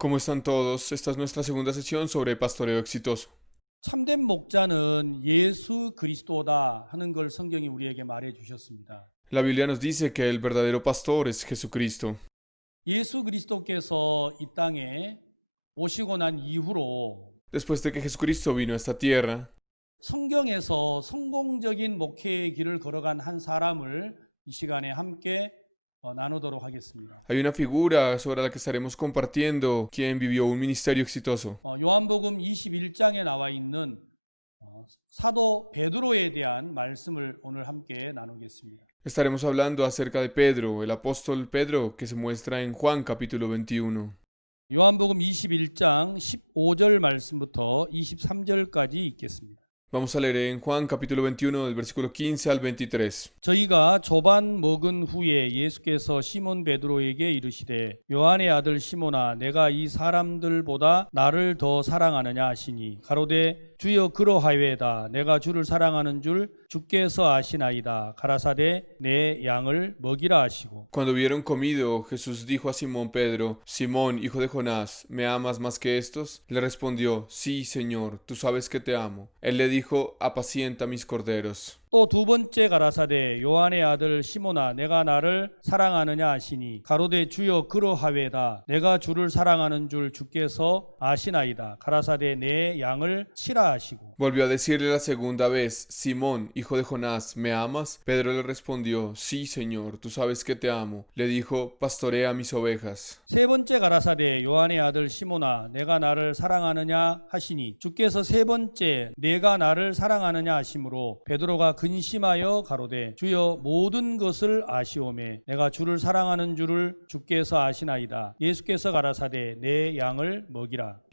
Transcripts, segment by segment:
¿Cómo están todos? Esta es nuestra segunda sesión sobre pastoreo exitoso. La Biblia nos dice que el verdadero pastor es Jesucristo. Después de que Jesucristo vino a esta tierra, hay una figura sobre la que estaremos compartiendo quien vivió un ministerio exitoso. Estaremos hablando acerca de Pedro, el apóstol Pedro, que se muestra en Juan capítulo 21. Vamos a leer en Juan capítulo 21 del versículo 15 al 23. Cuando hubieron comido, Jesús dijo a Simón Pedro: Simón, hijo de Jonás, ¿me amas más que estos? Le respondió: Sí, Señor, tú sabes que te amo. Él le dijo: Apacienta mis corderos. Volvió a decirle la segunda vez: Simón, hijo de Jonás, ¿me amas? Pedro le respondió: Sí, Señor, tú sabes que te amo. Le dijo: Pastorea mis ovejas.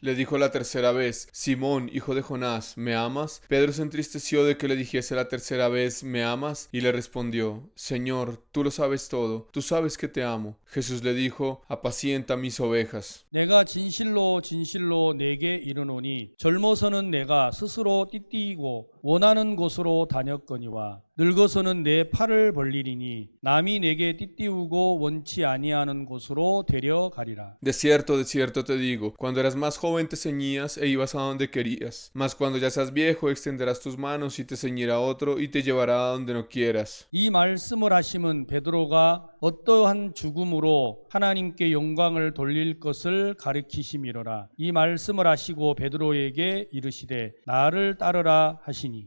Le dijo la tercera vez: Simón, hijo de Jonás, ¿me amas? Pedro se entristeció de que le dijese la tercera vez: ¿me amas? Y le respondió: Señor, tú lo sabes todo, tú sabes que te amo. Jesús le dijo: Apacienta mis ovejas. De cierto te digo, cuando eras más joven te ceñías e ibas a donde querías, mas cuando ya seas viejo extenderás tus manos y te ceñirá otro y te llevará a donde no quieras.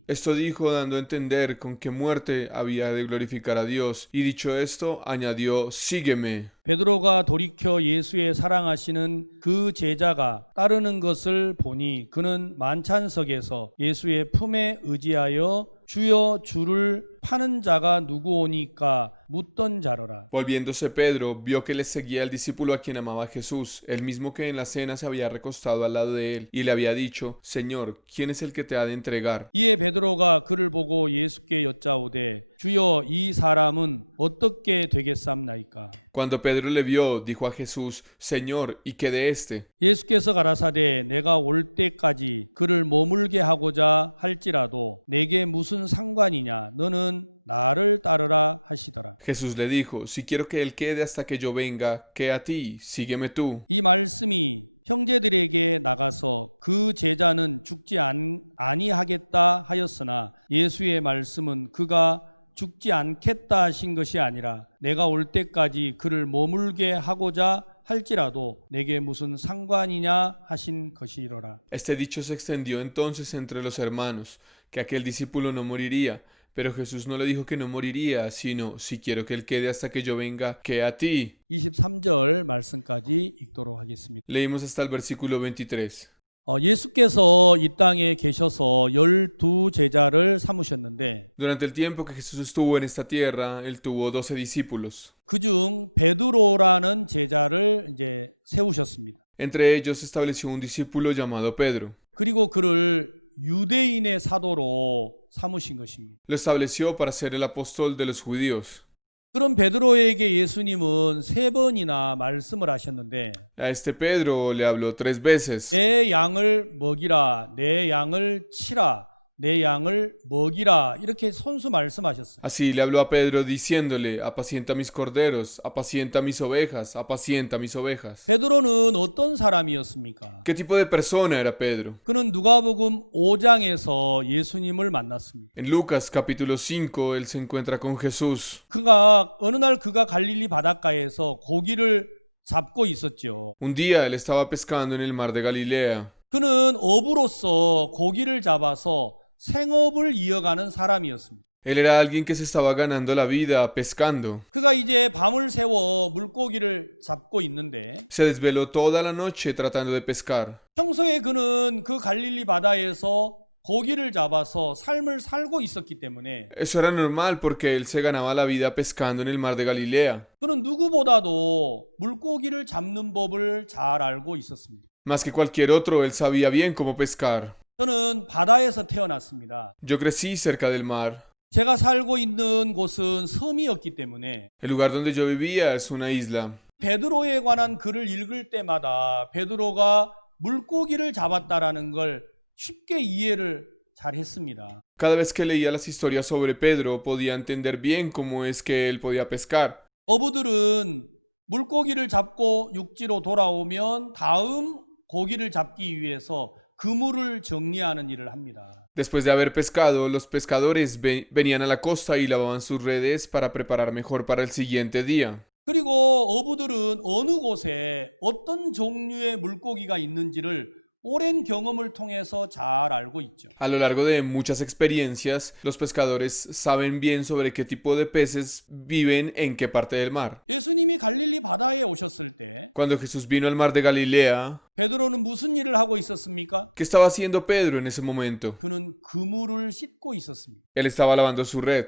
Esto dijo dando a entender con qué muerte había de glorificar a Dios, y dicho esto, añadió: Sígueme. Volviéndose Pedro, vio que le seguía el discípulo a quien amaba Jesús, el mismo que en la cena se había recostado al lado de él, y le había dicho: Señor, ¿quién es el que te ha de entregar? Cuando Pedro le vio, dijo a Jesús: Señor, ¿y qué de éste? Jesús le dijo: Si quiero que él quede hasta que yo venga, ¿qué a ti? Sígueme tú. Este dicho se extendió entonces entre los hermanos, que aquel discípulo no moriría, pero Jesús no le dijo que no moriría, sino: Si quiero que él quede hasta que yo venga, ¿qué a ti? Leímos hasta el versículo 23. Durante el tiempo que Jesús estuvo en esta tierra, él tuvo 12 discípulos. Entre ellos estableció un discípulo llamado Pedro. Lo estableció para ser el apóstol de los judíos. A este Pedro le habló 3 veces. Así le habló a Pedro diciéndole: Apacienta mis corderos, apacienta mis ovejas, apacienta mis ovejas. ¿Qué tipo de persona era Pedro? En Lucas capítulo 5 él se encuentra con Jesús. Un día él estaba pescando en el mar de Galilea. Él era alguien que se estaba ganando la vida pescando. Se desveló toda la noche tratando de pescar. Eso era normal porque él se ganaba la vida pescando en el mar de Galilea. Más que cualquier otro, él sabía bien cómo pescar. Yo crecí cerca del mar. El lugar donde yo vivía es una isla. Cada vez que leía las historias sobre Pedro podía entender bien cómo es que él podía pescar. Después de haber pescado, los pescadores venían a la costa y lavaban sus redes para preparar mejor para el siguiente día. A lo largo de muchas experiencias, los pescadores saben bien sobre qué tipo de peces viven en qué parte del mar. Cuando Jesús vino al mar de Galilea, ¿qué estaba haciendo Pedro en ese momento? Él estaba lavando su red.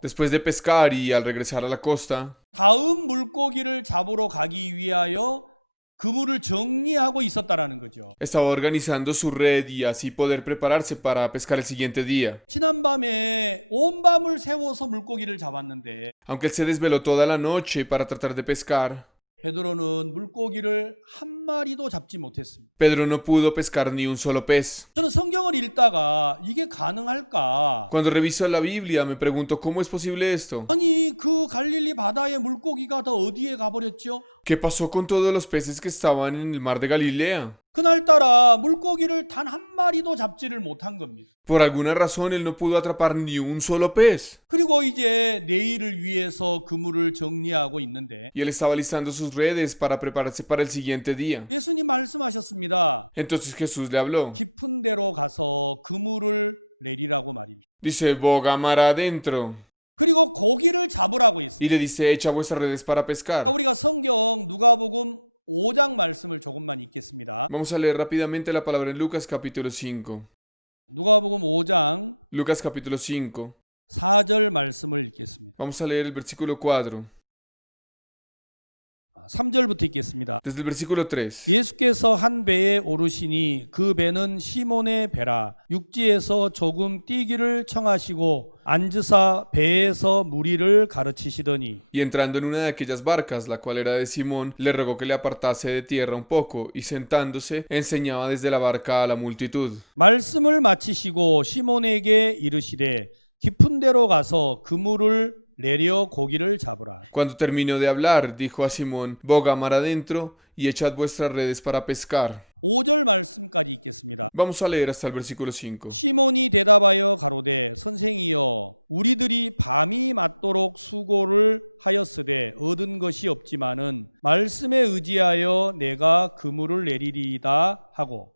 Después de pescar y al regresar a la costa, estaba organizando su red y así poder prepararse para pescar el siguiente día. Aunque él se desveló toda la noche para tratar de pescar, Pedro no pudo pescar ni un solo pez. Cuando reviso la Biblia me pregunto cómo es posible esto. ¿Qué pasó con todos los peces que estaban en el mar de Galilea? Por alguna razón él no pudo atrapar ni un solo pez. Y él estaba listando sus redes para prepararse para el siguiente día. Entonces Jesús le habló. Dice, boga mar adentro. Y le dice, echa vuestras redes para pescar. Vamos a leer rápidamente la palabra en Lucas capítulo 5. Lucas capítulo 5. Vamos a leer el versículo 4. Desde el versículo 3. Y entrando en una de aquellas barcas, la cual era de Simón, le rogó que le apartase de tierra un poco, y sentándose, enseñaba desde la barca a la multitud. Cuando terminó de hablar, dijo a Simón, boga mar adentro, y echad vuestras redes para pescar. Vamos a leer hasta el versículo 5.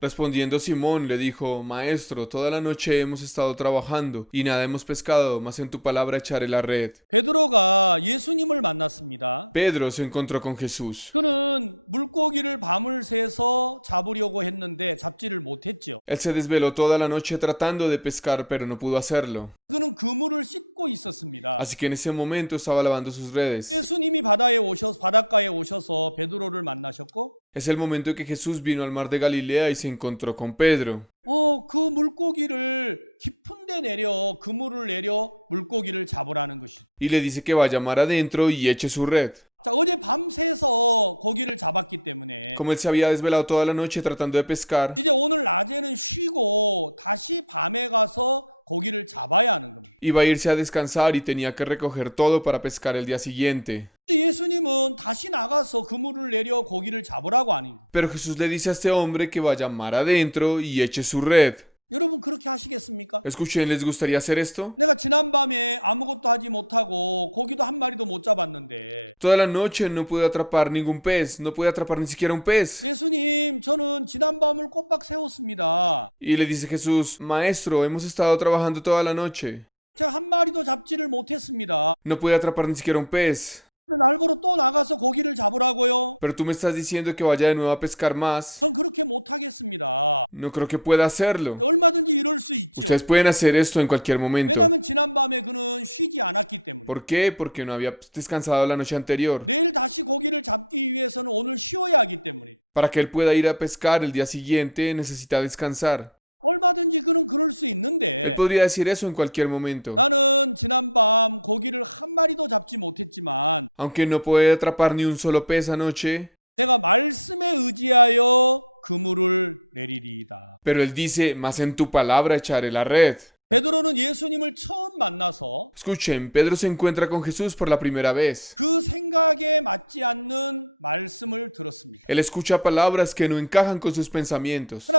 Respondiendo Simón le dijo, Maestro, toda la noche hemos estado trabajando, y nada hemos pescado, mas en tu palabra echaré la red. Pedro se encontró con Jesús. Él se desveló toda la noche tratando de pescar, pero no pudo hacerlo. Así que en ese momento estaba lavando sus redes. Es el momento en que Jesús vino al mar de Galilea y se encontró con Pedro. Y le dice que vaya mar adentro y eche su red. Como él se había desvelado toda la noche tratando de pescar, iba a irse a descansar y tenía que recoger todo para pescar el día siguiente. Pero Jesús le dice a este hombre que vaya mar adentro y eche su red. Escuchen, ¿les gustaría hacer esto? Toda la noche no pude atrapar ningún pez, no pude atrapar ni siquiera un pez. Y le dice Jesús, Maestro, hemos estado trabajando toda la noche. No pude atrapar ni siquiera un pez. Pero tú me estás diciendo que vaya de nuevo a pescar más. No creo que pueda hacerlo. Ustedes pueden hacer esto en cualquier momento. ¿Por qué? Porque no había descansado la noche anterior. Para que él pueda ir a pescar el día siguiente necesita descansar. Él podría decir eso en cualquier momento. Aunque no puede atrapar ni un solo pez anoche. Pero él dice, más en tu palabra echaré la red. Escuchen, Pedro se encuentra con Jesús por la primera vez. Él escucha palabras que no encajan con sus pensamientos.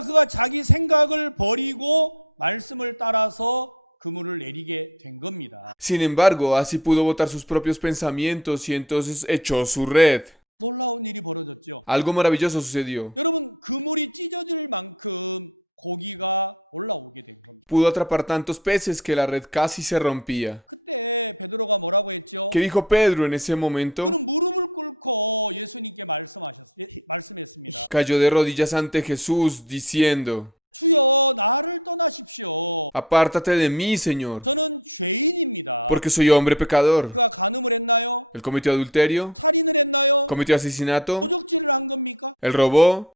Sin embargo, así pudo botar sus propios pensamientos y entonces echó su red. Algo maravilloso sucedió. Pudo atrapar tantos peces que la red casi se rompía. ¿Qué dijo Pedro en ese momento? Cayó de rodillas ante Jesús, diciendo, Apártate de mí, Señor, porque soy hombre pecador. Él cometió adulterio, cometió asesinato, él robó.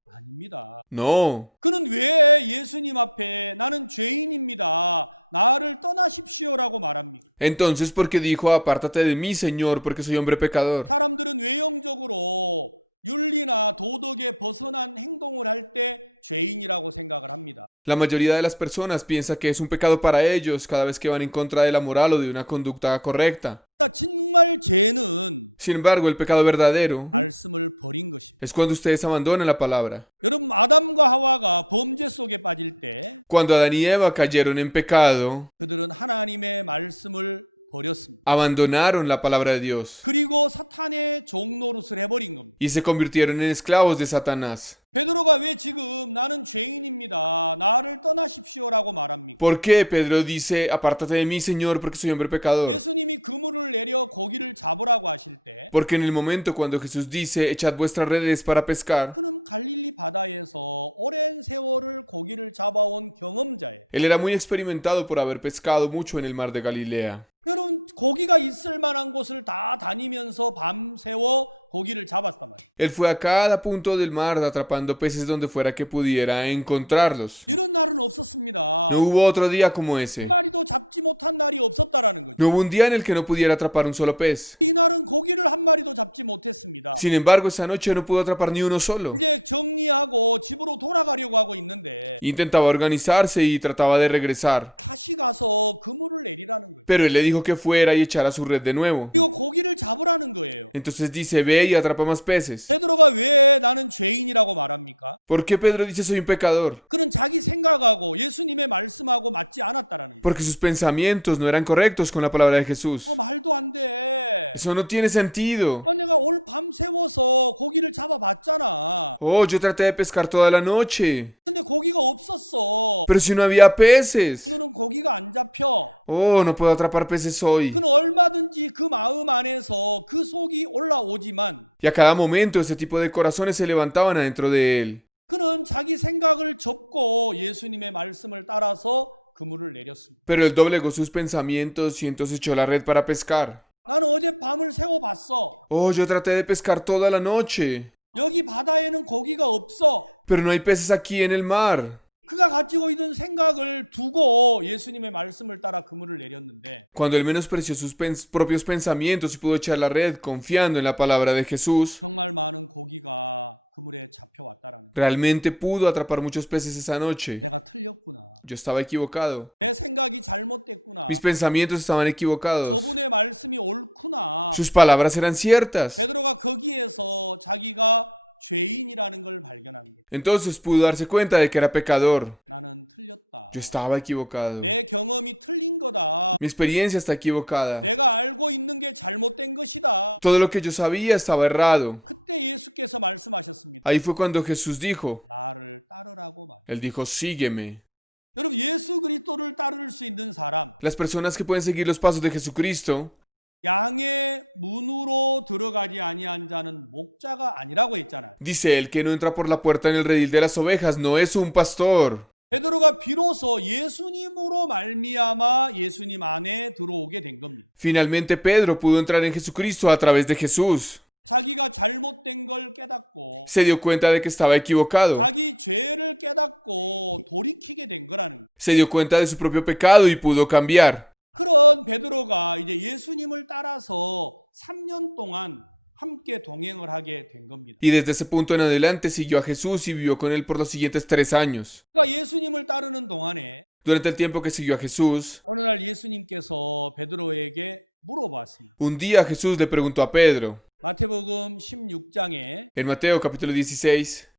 No. Entonces, ¿por qué dijo, apártate de mí, Señor, porque soy hombre pecador? La mayoría de las personas piensa que es un pecado para ellos cada vez que van en contra de la moral o de una conducta correcta. Sin embargo, el pecado verdadero es cuando ustedes abandonan la palabra. Cuando Adán y Eva cayeron en pecado, abandonaron la palabra de Dios y se convirtieron en esclavos de Satanás. ¿Por qué Pedro dice, apártate de mí, Señor, porque soy hombre pecador? Porque en el momento cuando Jesús dice, echad vuestras redes para pescar, él era muy experimentado por haber pescado mucho en el mar de Galilea. Él fue a cada punto del mar atrapando peces donde fuera que pudiera encontrarlos. No hubo otro día como ese. No hubo un día en el que no pudiera atrapar un solo pez. Sin embargo, esa noche no pudo atrapar ni uno solo. Intentaba organizarse y trataba de regresar. Pero él le dijo que fuera y echara su red de nuevo. Entonces dice, ve y atrapa más peces. ¿Por qué Pedro dice soy un pecador? Porque sus pensamientos no eran correctos con la palabra de Jesús. Eso no tiene sentido. Oh, yo traté de pescar toda la noche. Pero si no había peces. Oh, no puedo atrapar peces hoy. Y a cada momento ese tipo de corazones se levantaban adentro de él. Pero él doblegó sus pensamientos y entonces echó la red para pescar. Oh, yo traté de pescar toda la noche. Pero no hay peces aquí en el mar. Cuando él menospreció sus propios pensamientos y pudo echar la red confiando en la palabra de Jesús, realmente pudo atrapar muchos peces esa noche. Yo estaba equivocado. Mis pensamientos estaban equivocados. Sus palabras eran ciertas. Entonces pudo darse cuenta de que era pecador. Yo estaba equivocado. Mi experiencia está equivocada. Todo lo que yo sabía estaba errado. Ahí fue cuando Jesús dijo, Él dijo, sígueme. Las personas que pueden seguir los pasos de Jesucristo, dice el que no entra por la puerta en el redil de las ovejas, no es un pastor. Finalmente Pedro pudo entrar en Jesucristo a través de Jesús. Se dio cuenta de que estaba equivocado. Se dio cuenta de su propio pecado y pudo cambiar. Y desde ese punto en adelante siguió a Jesús y vivió con él por los siguientes 3 años. Durante el tiempo que siguió a Jesús, un día Jesús le preguntó a Pedro, en Mateo capítulo 16,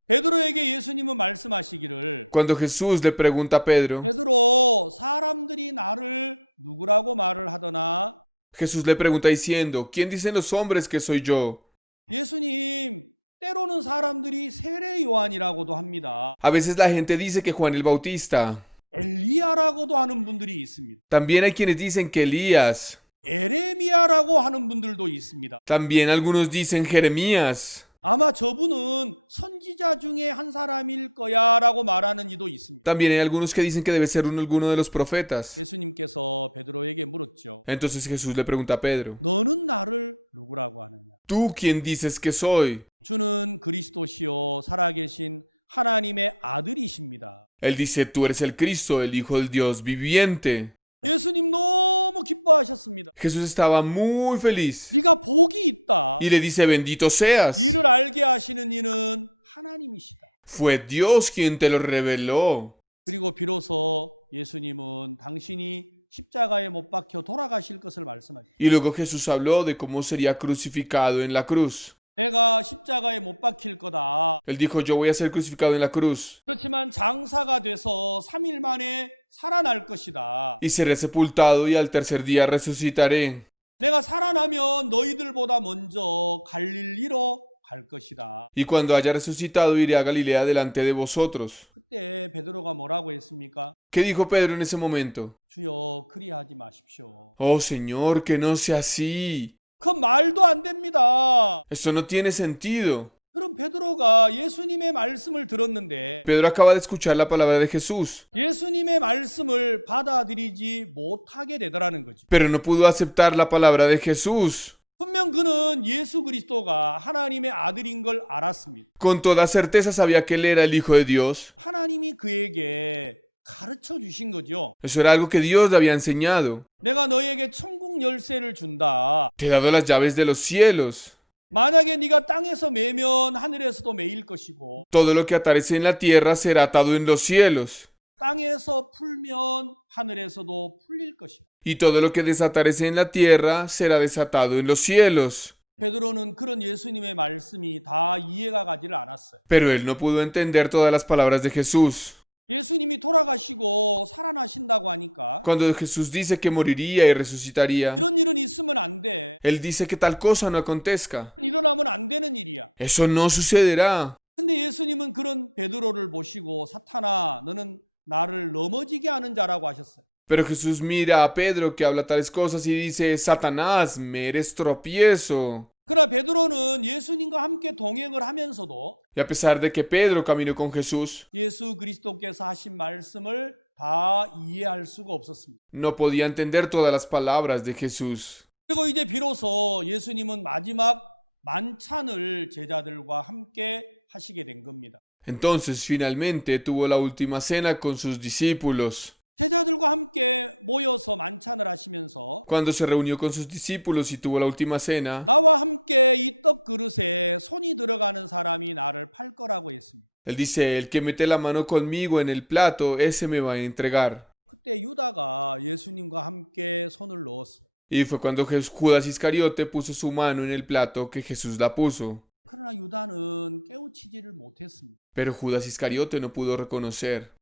cuando Jesús le pregunta a Pedro, Jesús le pregunta diciendo, ¿quién dicen los hombres que soy yo? A veces la gente dice que Juan el Bautista. También hay quienes dicen que Elías. También algunos dicen Jeremías. También hay algunos que dicen que debe ser alguno de los profetas. Entonces Jesús le pregunta a Pedro, ¿tú quién dices que soy? Él dice, tú eres el Cristo, el Hijo del Dios viviente. Jesús estaba muy feliz y le dice, bendito seas. Fue Dios quien te lo reveló. Y luego Jesús habló de cómo sería crucificado en la cruz. Él dijo, yo voy a ser crucificado en la cruz y seré sepultado y al tercer día resucitaré. Y cuando haya resucitado iré a Galilea delante de vosotros. ¿Qué dijo Pedro en ese momento? Oh Señor, que no sea así. Esto no tiene sentido. Pedro acaba de escuchar la palabra de Jesús, pero no pudo aceptar la palabra de Jesús. Con toda certeza sabía que él era el Hijo de Dios. Eso era algo que Dios le había enseñado. Te he dado las llaves de los cielos. Todo lo que atares en la tierra será atado en los cielos. Y todo lo que desatares en la tierra será desatado en los cielos. Pero él no pudo entender todas las palabras de Jesús. Cuando Jesús dice que moriría y resucitaría, él dice que tal cosa no acontezca. Eso no sucederá. Pero Jesús mira a Pedro que habla tales cosas y dice, Satanás, me eres tropiezo. Y a pesar de que Pedro caminó con Jesús, no podía entender todas las palabras de Jesús. Entonces finalmente tuvo la última cena con sus discípulos. Cuando se reunió con sus discípulos y tuvo la última cena, él dice, el que mete la mano conmigo en el plato, ese me va a entregar. Y fue cuando Judas Iscariote puso su mano en el plato que Jesús la puso. Pero Judas Iscariote no pudo reconocer.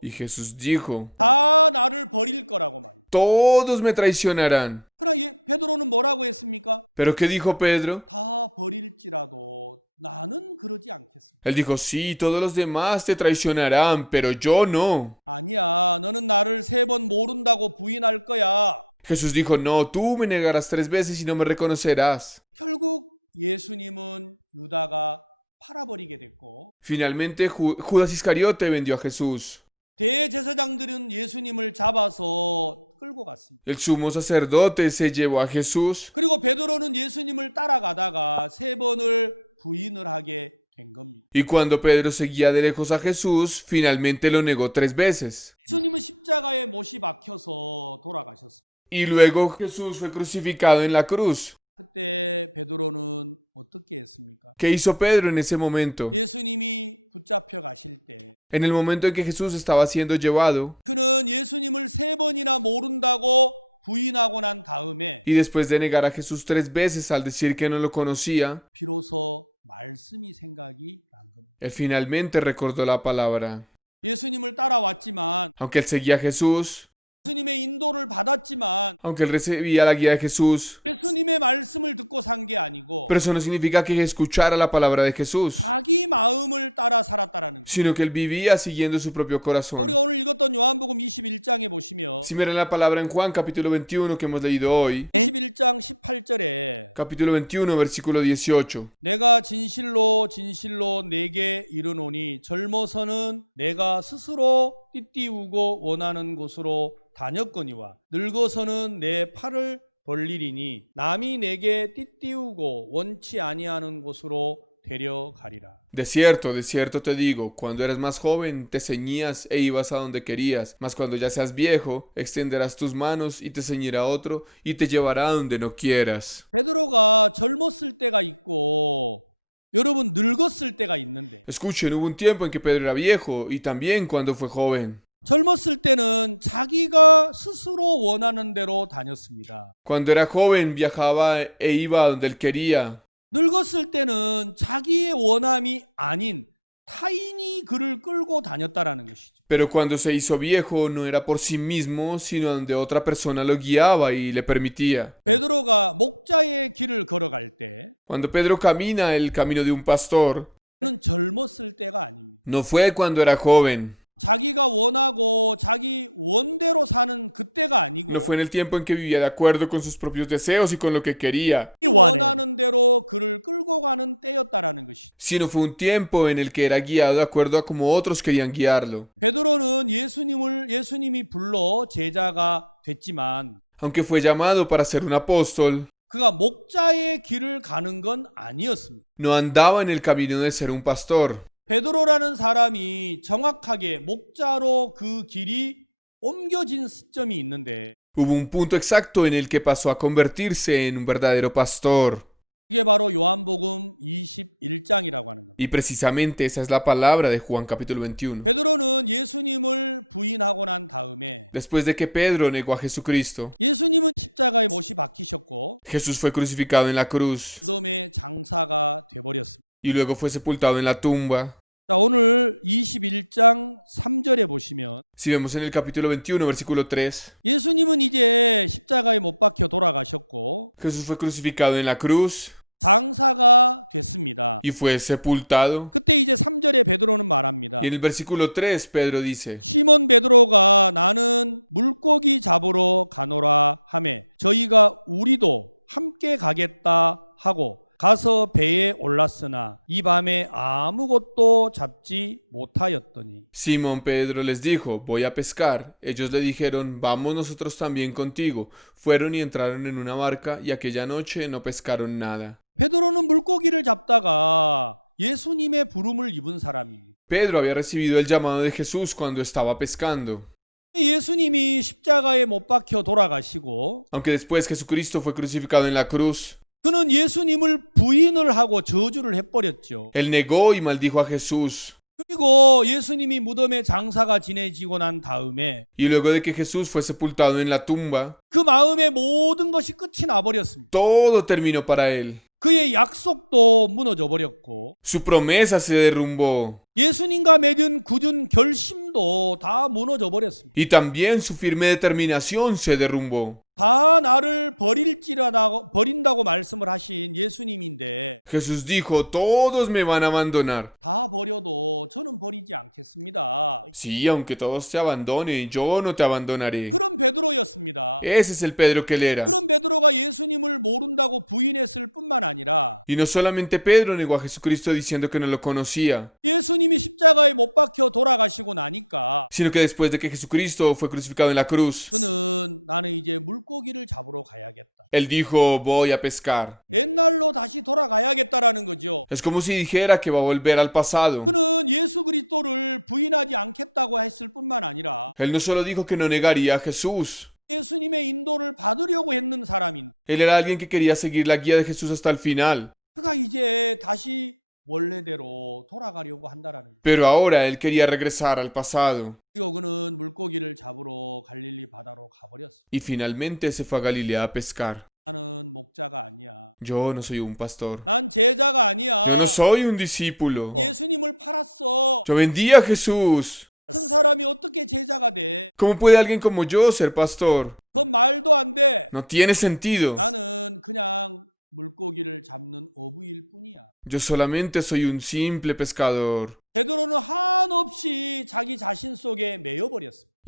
Y Jesús dijo, todos me traicionarán. ¿Pero qué dijo Pedro? Él dijo, sí, todos los demás te traicionarán, pero yo no. Jesús dijo, no, tú me negarás 3 veces y no me reconocerás. Finalmente Judas Iscariote vendió a Jesús. El sumo sacerdote se llevó a Jesús. Y cuando Pedro seguía de lejos a Jesús, finalmente lo negó 3 veces. Y luego Jesús fue crucificado en la cruz. ¿Qué hizo Pedro en ese momento? En el momento en que Jesús estaba siendo llevado, y después de negar a Jesús 3 veces al decir que no lo conocía, él finalmente recordó la palabra. Aunque él seguía a Jesús, aunque él recibía la guía de Jesús, pero eso no significa que escuchara la palabra de Jesús, sino que él vivía siguiendo su propio corazón. Si miran la palabra en Juan capítulo 21 que hemos leído hoy, capítulo 21 versículo 18. De cierto te digo, cuando eras más joven te ceñías e ibas a donde querías, mas cuando ya seas viejo, extenderás tus manos y te ceñirá otro y te llevará a donde no quieras. Escuchen, hubo un tiempo en que Pedro era viejo y también cuando fue joven. Cuando era joven viajaba e iba a donde él quería, pero cuando se hizo viejo no era por sí mismo, sino donde otra persona lo guiaba y le permitía. Cuando Pedro camina el camino de un pastor, no fue cuando era joven, no fue en el tiempo en que vivía de acuerdo con sus propios deseos y con lo que quería, sino fue un tiempo en el que era guiado de acuerdo a como otros querían guiarlo. Aunque fue llamado para ser un apóstol, no andaba en el camino de ser un pastor. Hubo un punto exacto en el que pasó a convertirse en un verdadero pastor. Y precisamente esa es la palabra de Juan capítulo 21. Después de que Pedro negó a Jesucristo, Jesús fue crucificado en la cruz y luego fue sepultado en la tumba. Si vemos en el capítulo 21, versículo 3, Jesús fue crucificado en la cruz y fue sepultado. Y en el versículo 3 Pedro dice, Simón Pedro les dijo, voy a pescar. Ellos le dijeron, vamos nosotros también contigo. Fueron y entraron en una barca y aquella noche no pescaron nada. Pedro había recibido el llamado de Jesús cuando estaba pescando. Aunque después Jesucristo fue crucificado en la cruz, él negó y maldijo a Jesús. Y luego de que Jesús fue sepultado en la tumba, todo terminó para él. Su promesa se derrumbó. Y también su firme determinación se derrumbó. Jesús dijo, todos me van a abandonar. Sí, aunque todos te abandonen, yo no te abandonaré. Ese es el Pedro que él era. Y no solamente Pedro negó a Jesucristo diciendo que no lo conocía, sino que después de que Jesucristo fue crucificado en la cruz, él dijo, voy a pescar. Es como si dijera que va a volver al pasado. Él no solo dijo que no negaría a Jesús, él era alguien que quería seguir la guía de Jesús hasta el final. Pero ahora él quería regresar al pasado. Y finalmente se fue a Galilea a pescar. Yo no soy un pastor. Yo no soy un discípulo. Yo vendí a Jesús. ¿Cómo puede alguien como yo ser pastor? No tiene sentido. Yo solamente soy un simple pescador.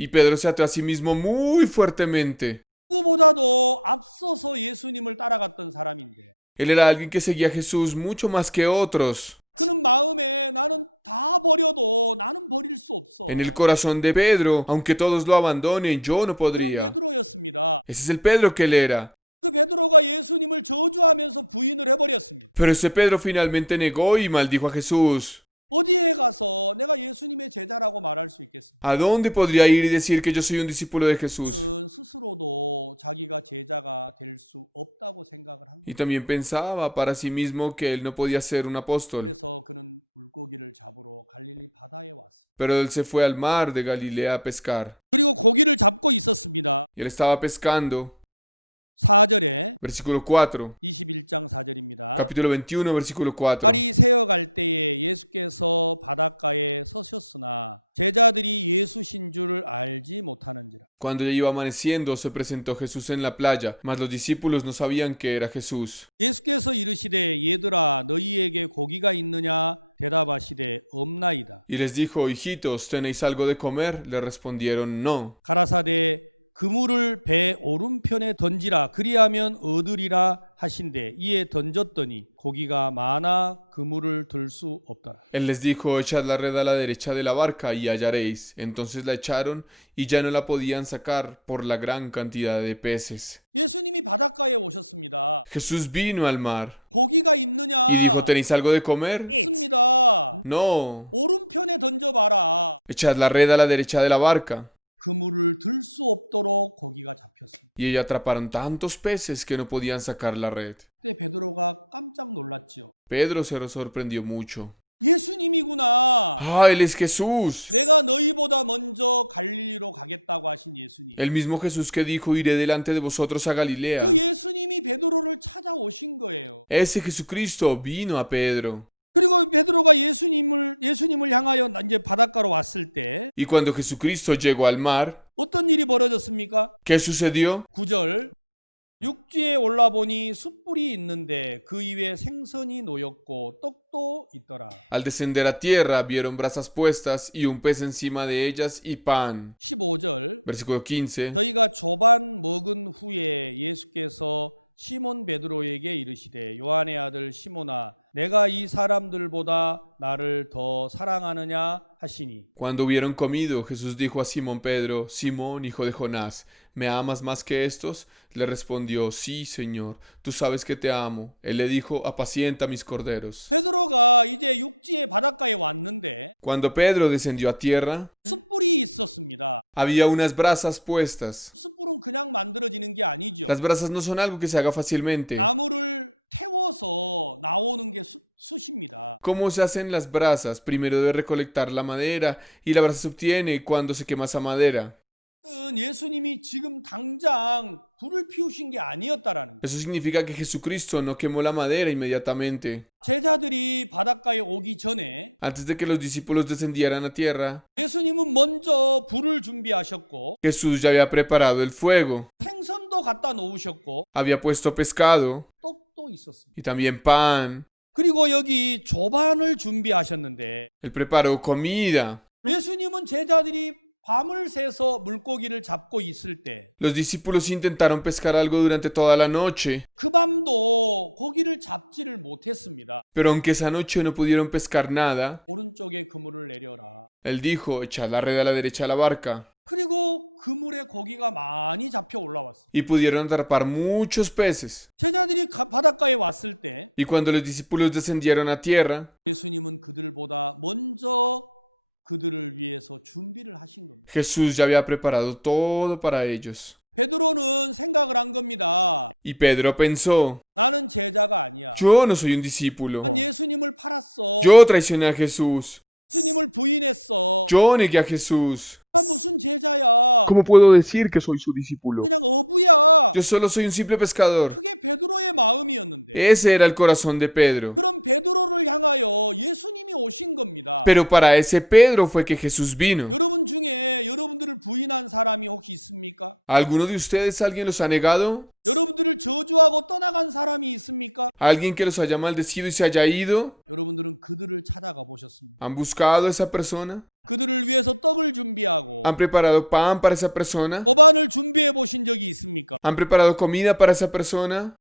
Y Pedro se ató a sí mismo muy fuertemente. Él era alguien que seguía a Jesús mucho más que otros. En el corazón de Pedro, aunque todos lo abandonen, yo no podría. Ese es el Pedro que él era. Pero ese Pedro finalmente negó y maldijo a Jesús. ¿A dónde podría ir y decir que yo soy un discípulo de Jesús? Y también pensaba para sí mismo que él no podía ser un apóstol. Pero él se fue al mar de Galilea a pescar. Y él estaba pescando. Versículo 4. Capítulo 21, versículo 4. Cuando ya iba amaneciendo, se presentó Jesús en la playa, mas los discípulos no sabían que era Jesús. Y les dijo, hijitos, ¿tenéis algo de comer? Le respondieron, no. Él les dijo, echad la red a la derecha de la barca y hallaréis. Entonces la echaron y ya no la podían sacar por la gran cantidad de peces. Jesús vino al mar y dijo, ¿tenéis algo de comer? No. Echad la red a la derecha de la barca. Y ellos atraparon tantos peces que no podían sacar la red. Pedro se sorprendió mucho. ¡Ah, él es Jesús! El mismo Jesús que dijo, iré delante de vosotros a Galilea. Ese Jesucristo vino a Pedro. Y cuando Jesucristo llegó al mar, ¿qué sucedió? Al descender a tierra vieron brasas puestas y un pez encima de ellas y pan. Versículo 15. Cuando hubieron comido, Jesús dijo a Simón Pedro, Simón, hijo de Jonás, ¿me amas más que estos? Le respondió, sí, Señor, tú sabes que te amo. Él le dijo, apacienta mis corderos. Cuando Pedro descendió a tierra, había unas brasas puestas. Las brasas no son algo que se haga fácilmente. ¿Cómo se hacen las brasas? Primero debe recolectar la madera y la brasa se obtiene cuando se quema esa madera. Eso significa que Jesucristo no quemó la madera inmediatamente. Antes de que los discípulos descendieran a tierra, Jesús ya había preparado el fuego, había puesto pescado y también pan. Él preparó comida. Los discípulos intentaron pescar algo durante toda la noche, pero aunque esa noche no pudieron pescar nada, él dijo, echad la red a la derecha de la barca. Y pudieron atrapar muchos peces. Y cuando los discípulos descendieron a tierra, Jesús ya había preparado todo para ellos. Y Pedro pensó, yo no soy un discípulo. Yo traicioné a Jesús. Yo negué a Jesús. ¿Cómo puedo decir que soy su discípulo? Yo solo soy un simple pescador. Ese era el corazón de Pedro. Pero para ese Pedro fue que Jesús vino. ¿A alguno de ustedes alguien los ha negado? ¿Alguien que los haya maldecido y se haya ido? ¿Han buscado a esa persona? ¿Han preparado pan para esa persona? ¿Han preparado comida para esa persona?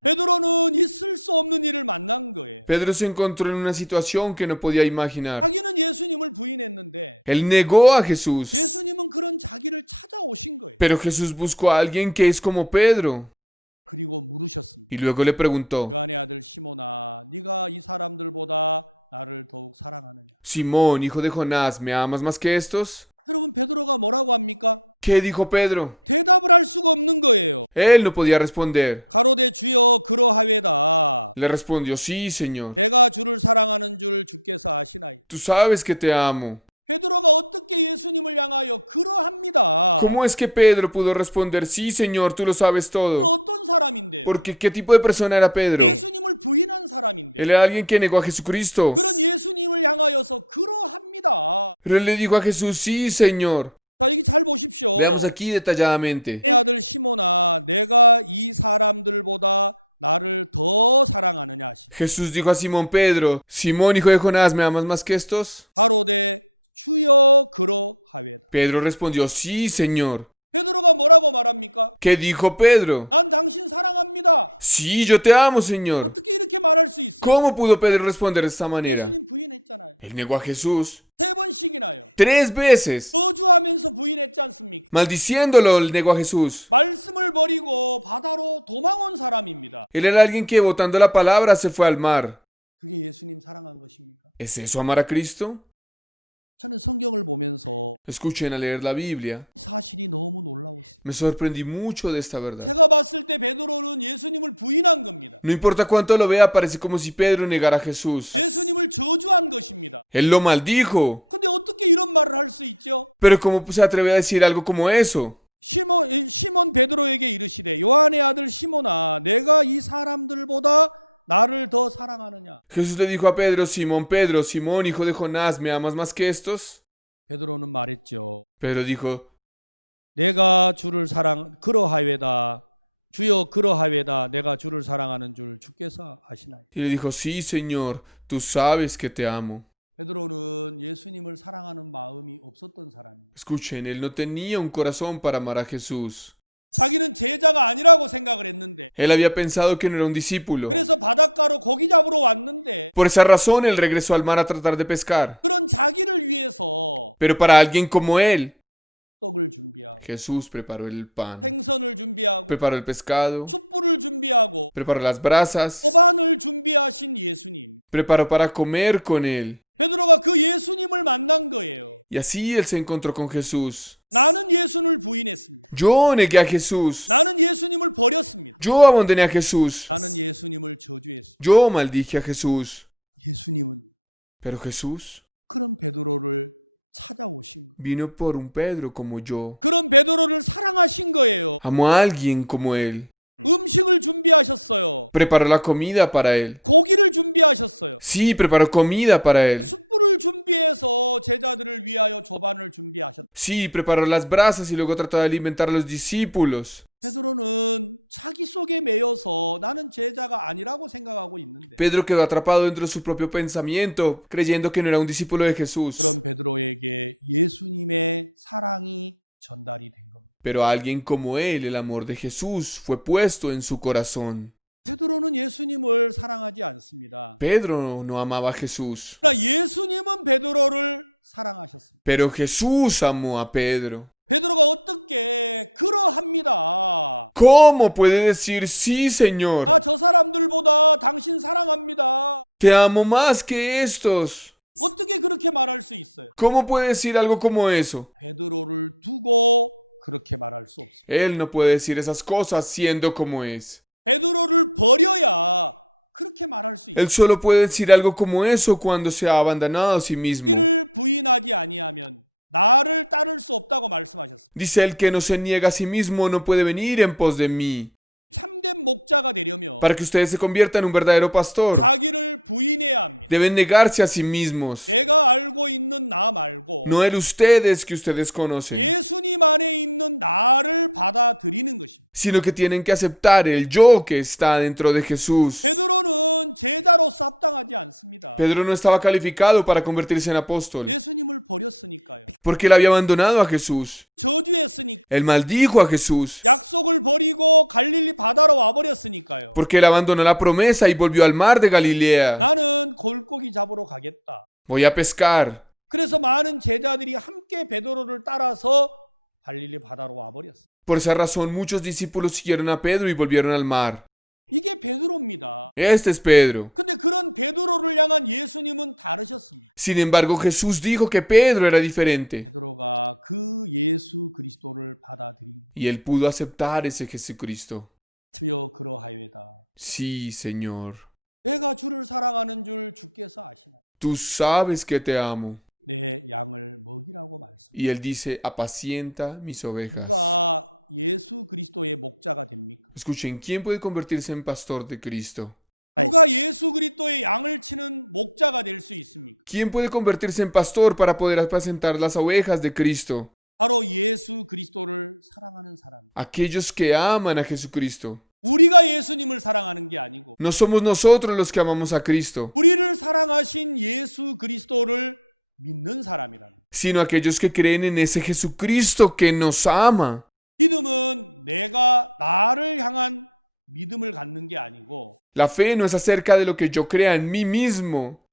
Pedro se encontró en una situación que no podía imaginar. Él negó a Jesús. Pero Jesús buscó a alguien que es como Pedro. Y luego le preguntó, Simón, hijo de Jonás, ¿me amas más que estos? ¿Qué dijo Pedro? Él no podía responder. Le respondió, sí, Señor. Tú sabes que te amo. ¿Cómo es que Pedro pudo responder, sí, Señor, tú lo sabes todo? Porque ¿qué tipo de persona era Pedro? Él era alguien que negó a Jesucristo. Pero él le dijo a Jesús, sí, Señor. Veamos aquí detalladamente. Jesús dijo a Simón Pedro, Simón, hijo de Jonás, ¿me amas más que estos? Pedro respondió, sí, Señor. ¿Qué dijo Pedro? Sí, yo te amo, Señor. ¿Cómo pudo Pedro responder de esta manera? Él negó a Jesús 3 veces. Maldiciéndolo, él negó a Jesús. Él era alguien que, botando la palabra, se fue al mar. ¿Es eso amar a Cristo? Escuchen al leer la Biblia. Me sorprendí mucho de esta verdad. No importa cuánto lo vea, parece como si Pedro negara a Jesús. Él lo maldijo. Pero ¿cómo se atreve a decir algo como eso? Jesús le dijo a Pedro, Simón, hijo de Jonás, ¿me amas más que estos? Pedro dijo, y le dijo, sí, Señor, tú sabes que te amo. Escuchen, él no tenía un corazón para amar a Jesús. Él había pensado que no era un discípulo. Por esa razón él regresó al mar a tratar de pescar. Pero para alguien como él, Jesús preparó el pan, preparó el pescado, preparó las brasas, preparó para comer con él. Y así él se encontró con Jesús. Yo negué a Jesús. Yo abandoné a Jesús. Yo maldije a Jesús. Pero Jesús vino por un Pedro como yo. Amó a alguien como él. Preparó la comida para él. Sí, preparó comida para él. Sí, preparó las brasas y luego trató de alimentar a los discípulos. Pedro quedó atrapado dentro de su propio pensamiento, creyendo que no era un discípulo de Jesús. Pero a alguien como él, el amor de Jesús fue puesto en su corazón. Pedro no amaba a Jesús, pero Jesús amó a Pedro. ¿Cómo puede decir sí, Señor? Te amo más que estos. ¿Cómo puede decir algo como eso? Él no puede decir esas cosas siendo como es. Él solo puede decir algo como eso cuando se ha abandonado a sí mismo. Dice el que no se niega a sí mismo no puede venir en pos de mí. Para que ustedes se conviertan en un verdadero pastor, deben negarse a sí mismos. No el ustedes que ustedes conocen, sino que tienen que aceptar el yo que está dentro de Jesús. Pedro no estaba calificado para convertirse en apóstol, porque él había abandonado a Jesús. Él maldijo a Jesús, porque él abandonó la promesa y volvió al mar de Galilea. Voy a pescar. Por esa razón muchos discípulos siguieron a Pedro y volvieron al mar. Este es Pedro. Sin embargo, Jesús dijo que Pedro era diferente. Y él pudo aceptar ese Jesucristo. Sí, Señor. Tú sabes que te amo. Y él dice, apacienta mis ovejas. Escuchen, ¿quién puede convertirse en pastor de Cristo? ¿Quién puede convertirse en pastor para poder apacentar las ovejas de Cristo? Aquellos que aman a Jesucristo. No somos nosotros los que amamos a Cristo, sino aquellos que creen en ese Jesucristo que nos ama. La fe no es acerca de lo que yo crea en mí mismo.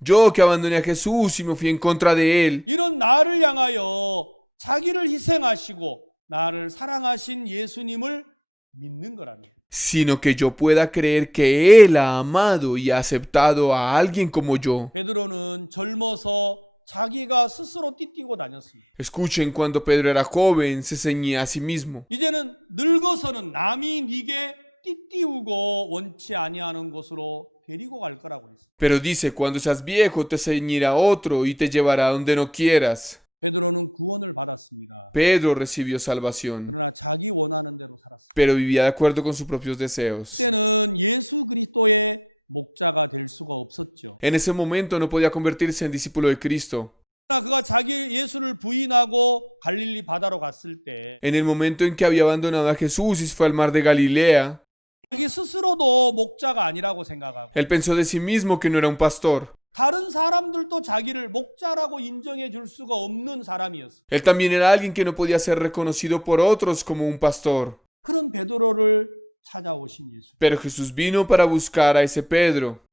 Yo que abandoné a Jesús y me fui en contra de él. Sino que yo pueda creer que Él ha amado y ha aceptado a alguien como yo. Escuchen, cuando Pedro era joven, se ceñía a sí mismo. Pero dice, cuando seas viejo te ceñirá otro y te llevará donde no quieras. Pedro recibió salvación, pero vivía de acuerdo con sus propios deseos. En ese momento no podía convertirse en discípulo de Cristo. En el momento en que había abandonado a Jesús y fue al mar de Galilea, él pensó de sí mismo que no era un pastor. Él también era alguien que no podía ser reconocido por otros como un pastor. Pero Jesús vino para buscar a ese Pedro.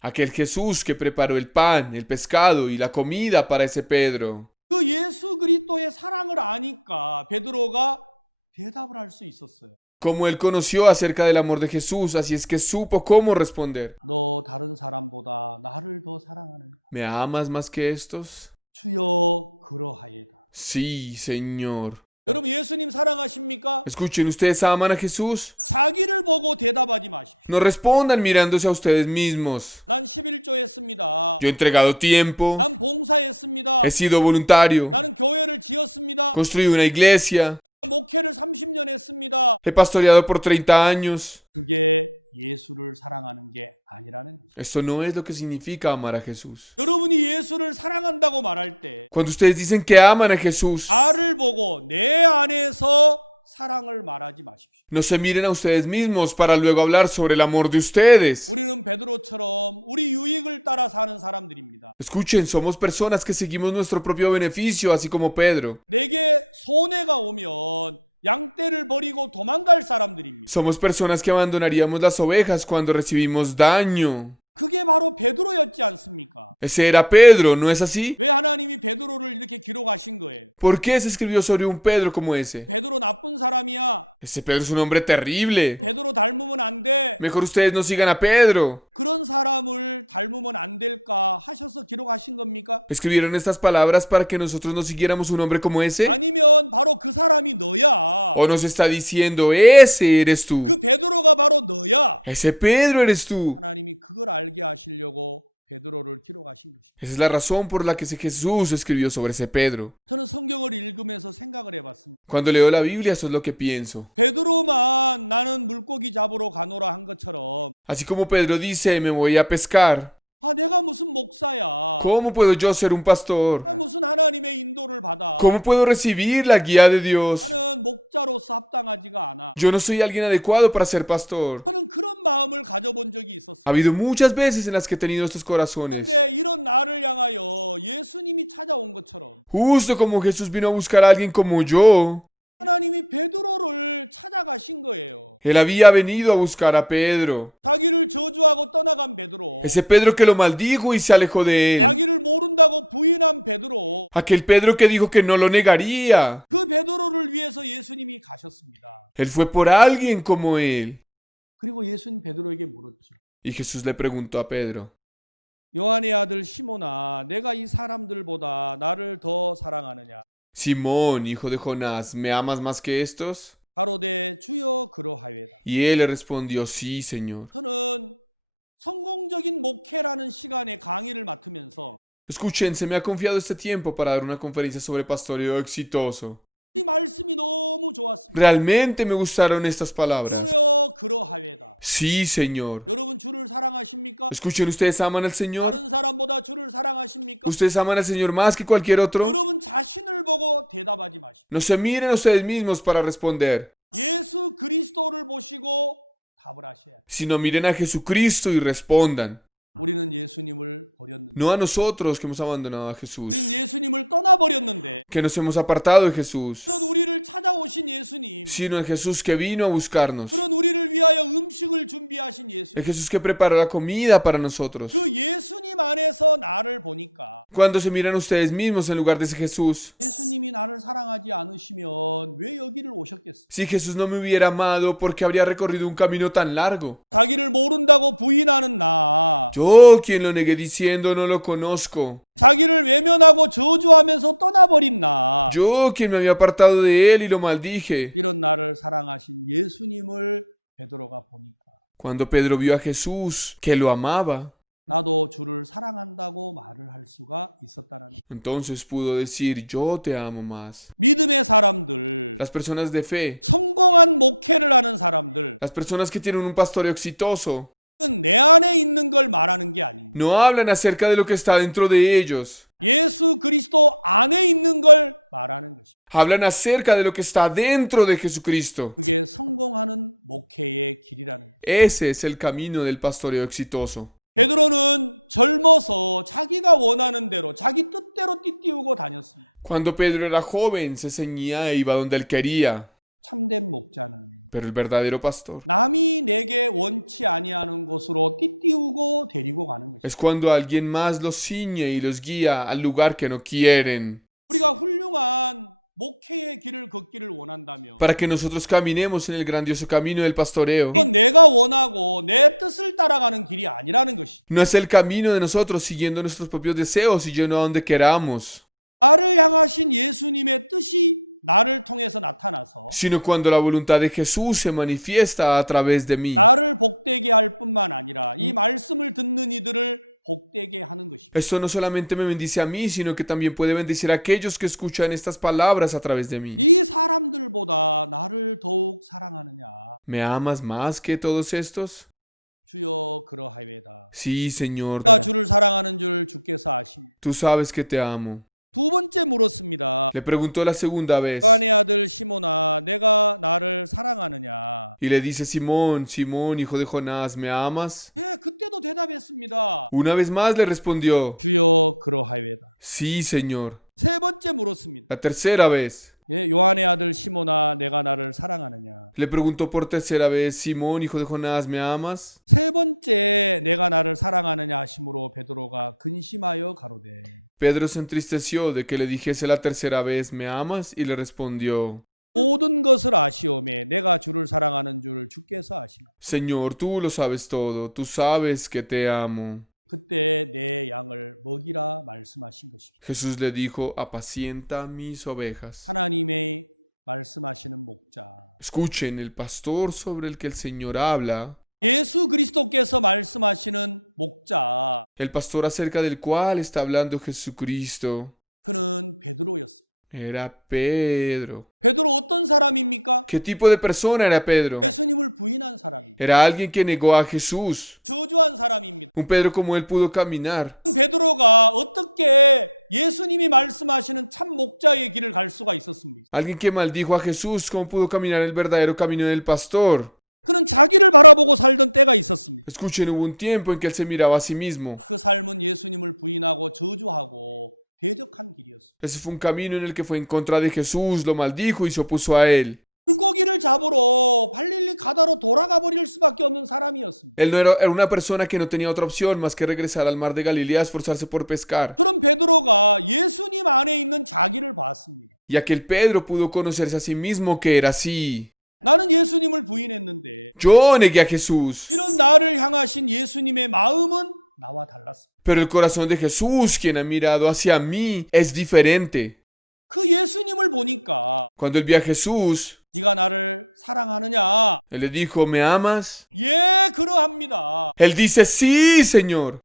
Aquel Jesús que preparó el pan, el pescado y la comida para ese Pedro. Como él conoció acerca del amor de Jesús, así es que supo cómo responder. ¿Me amas más que estos? Sí, Señor. Escuchen, ¿ustedes aman a Jesús? No respondan mirándose a ustedes mismos. Yo he entregado tiempo, he sido voluntario, construí una iglesia, He pastoreado por 30 años. Esto no es lo que significa amar a Jesús. Cuando ustedes dicen que aman a Jesús, no se miren a ustedes mismos para luego hablar sobre el amor de ustedes. Escuchen, somos personas que seguimos nuestro propio beneficio, así como Pedro. Somos personas que abandonaríamos las ovejas cuando recibimos daño. Ese era Pedro, ¿no es así? ¿Por qué se escribió sobre un Pedro como ese? Ese Pedro es un hombre terrible. Mejor ustedes no sigan a Pedro. ¿Escribieron estas palabras para que nosotros no siguiéramos un hombre como ese? ¿O nos está diciendo, ese eres tú? Ese Pedro eres tú. Esa es la razón por la que Jesús escribió sobre ese Pedro. Cuando leo la Biblia, eso es lo que pienso. Así como Pedro dice, me voy a pescar. ¿Cómo puedo yo ser un pastor? ¿Cómo puedo recibir la guía de Dios? Yo no soy alguien adecuado para ser pastor. Ha habido muchas veces en las que he tenido estos corazones. Justo como Jesús vino a buscar a alguien como yo. Él había venido a buscar a Pedro. Ese Pedro que lo maldijo y se alejó de él. Aquel Pedro que dijo que no lo negaría. Él fue por alguien como él. Y Jesús le preguntó a Pedro, Simón, hijo de Jonás, ¿me amas más que estos? Y él le respondió, sí, Señor. Escuchen, se me ha confiado este tiempo para dar una conferencia sobre pastoreo exitoso. Realmente me gustaron estas palabras. Sí, Señor. Escuchen, ¿ustedes aman al Señor? ¿Ustedes aman al Señor más que cualquier otro? No se miren a ustedes mismos para responder, sino miren a Jesucristo y respondan. No a nosotros que hemos abandonado a Jesús, que nos hemos apartado de Jesús, sino a Jesús que vino a buscarnos. El Jesús que preparó la comida para nosotros. Cuando se miran ustedes mismos en lugar de ese Jesús. Si Jesús no me hubiera amado, ¿por qué habría recorrido un camino tan largo? Yo, quien lo negué diciendo no lo conozco. Yo, quien me había apartado de él y lo maldije. Cuando Pedro vio a Jesús, que lo amaba, entonces pudo decir, yo te amo más. Las personas de fe, las personas que tienen un pastoreo exitoso, no hablan acerca de lo que está dentro de ellos. Hablan acerca de lo que está dentro de Jesucristo. Ese es el camino del pastoreo exitoso. Cuando Pedro era joven, se ceñía e iba donde él quería. Pero el verdadero pastor es cuando alguien más los ciñe y los guía al lugar que no quieren. Para que nosotros caminemos en el grandioso camino del pastoreo. No es el camino de nosotros siguiendo nuestros propios deseos y yendo a donde queramos, sino cuando la voluntad de Jesús se manifiesta a través de mí. Esto no solamente me bendice a mí, sino que también puede bendecir a aquellos que escuchan estas palabras a través de mí. ¿Me amas más que todos estos? Sí, Señor, tú sabes que te amo. Le preguntó la segunda vez y le dice, Simón, Simón, hijo de Jonás, ¿me amas? Una vez más le respondió, sí, Señor. La tercera vez le preguntó por tercera vez, Simón, hijo de Jonás, ¿me amas? Pedro se entristeció de que le dijese la tercera vez, ¿me amas? Y le respondió, Señor, tú lo sabes todo, tú sabes que te amo. Jesús le dijo, apacienta mis ovejas. Escuchen, el pastor sobre el que el Señor habla, el pastor acerca del cual está hablando Jesucristo, era Pedro. ¿Qué tipo de persona era Pedro? Era alguien que negó a Jesús. Un Pedro como él pudo caminar. Alguien que maldijo a Jesús, ¿cómo pudo caminar el verdadero camino del pastor? Escuchen, hubo un tiempo en que él se miraba a sí mismo. Ese fue un camino en el que fue en contra de Jesús, lo maldijo y se opuso a él. Él no era una persona que no tenía otra opción más que regresar al mar de Galilea a esforzarse por pescar. Y aquel Pedro pudo conocerse a sí mismo que era así. Yo negué a Jesús. Pero el corazón de Jesús, quien ha mirado hacia mí, es diferente. Cuando él vio a Jesús, él le dijo, ¿me amas? Él dice, sí, Señor.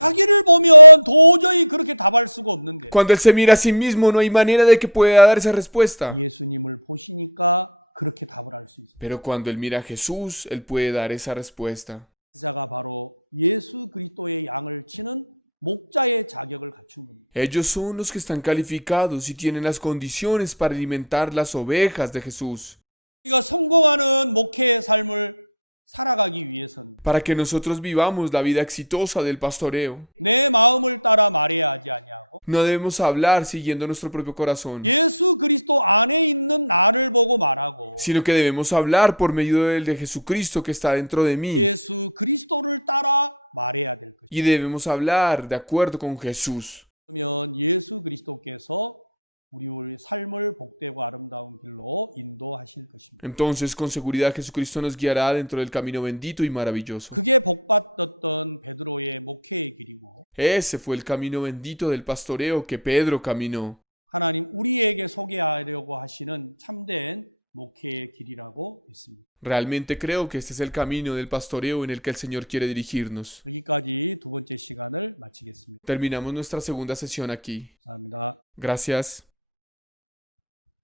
Cuando él se mira a sí mismo, no hay manera de que pueda dar esa respuesta. Pero cuando él mira a Jesús, él puede dar esa respuesta. Ellos son los que están calificados y tienen las condiciones para alimentar las ovejas de Jesús. Para que nosotros vivamos la vida exitosa del pastoreo. No debemos hablar siguiendo nuestro propio corazón, sino que debemos hablar por medio del de Jesucristo que está dentro de mí. Y debemos hablar de acuerdo con Jesús. Entonces, con seguridad, Jesucristo nos guiará dentro del camino bendito y maravilloso. Ese fue el camino bendito del pastoreo que Pedro caminó. Realmente creo que este es el camino del pastoreo en el que el Señor quiere dirigirnos. Terminamos nuestra segunda sesión aquí. Gracias.